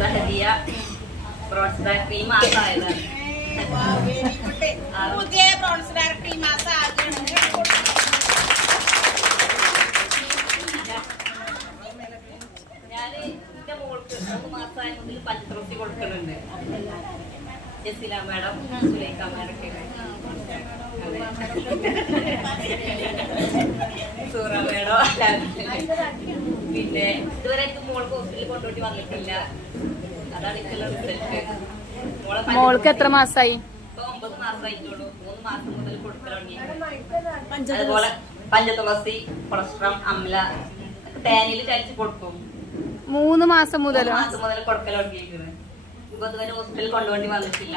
Sahadiya bronze director ഈ മാസം ആയതാണ്. പുതിയ ബ്രോൺസ് ഡയറക്ടർ ഈ മാസം ആദ്യമാണ്. ഞാന് എന്റെ മോൾക്ക് 3 മാസമായ മുതൽ പഞ്ചറോസി കൊടുക്കുന്നുണ്ട്. ജസീല മാഡം, സുലൈഖ മാഡൊക്കെ, സൂറ മാഡം. പിന്നെ ഇതുവരെ മോൾക്ക് ഹോസ്പിറ്റലിൽ കൊണ്ടുപോയി വന്നിട്ടില്ല. അതാണ് ഇതിലുള്ള റിസൾട്ട്. മോൾക്ക് എത്ര മാസായി? ഇപ്പൊ 9 മാസമായിട്ടുള്ളൂ. 3 മാസം മുതൽ കൊടുക്കൽ തുടങ്ങി. അതുപോലെ പഞ്ചതുളസി, കൊളസ്ട്രോൾ, അമ്ല തേനിൽ ചരിച്ച് കൊടുക്കും. 3 മാസം മുതൽ കൊടുക്കൽ തുടങ്ങിയിരിക്കുന്നത്. ഇപ്പൊ ഇതുവരെ ഹോസ്പിറ്റലിൽ കൊണ്ടുപോയി വന്നിട്ടില്ല.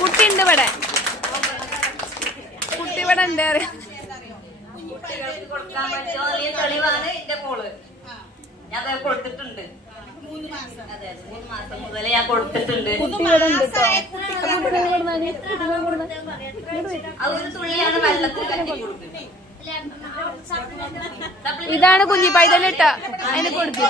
കുട്ടി ഉണ്ട് ഇവിടെ, കുട്ടി ഇവിടെ ഉണ്ട്. കുട്ടികൾക്ക് കൊടുക്കാൻ പറ്റുമോ വലിയ തെളിവാണ് എന്റെ മോള്. ഞാൻ കൊടുത്തിട്ടുണ്ട്. 3 മാസം. അതെ, 3 മാസം മുതൽ ഞാൻ കൊടുത്തിട്ടുണ്ട്. അതൊരു തുള്ളിയാണ് വെള്ളത്തിൽ കറ്റി കൊടുക്കുന്നത്. ഇതാണ് കുഞ്ഞി പൈതലിട്ട അതിന് കൊടുത്തു.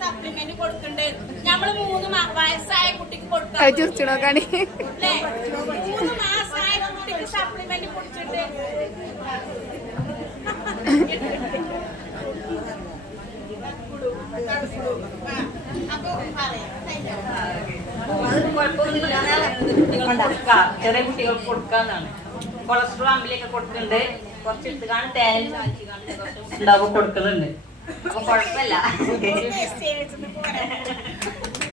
സപ്ലിമെന്റ് കൊടുക്കണ്ടേ? നമ്മള് 3 വയസ്സായ കുട്ടിക്ക് കൊടുക്കാം. ചുറിച്ചിടോക്കാണി 3 മാസമായ കുട്ടിക്ക് സപ്ലിമെന്റ് കുടിച്ചിട്ട് അപ്പൊ ചെറിയ കുട്ടികൾക്ക് കൊടുക്കാന്നാണ്. കൊളസ്ട്രോൾ അമ്പിലൊക്കെ കൊടുക്കുന്നുണ്ട്. കുറച്ച് എടുത്ത് കാണും തേനിൽ ചാച്ചി കാണും ഉണ്ടാവും കൊടുക്കുന്നുണ്ട്. അപ്പൊ കുഴപ്പമില്ല.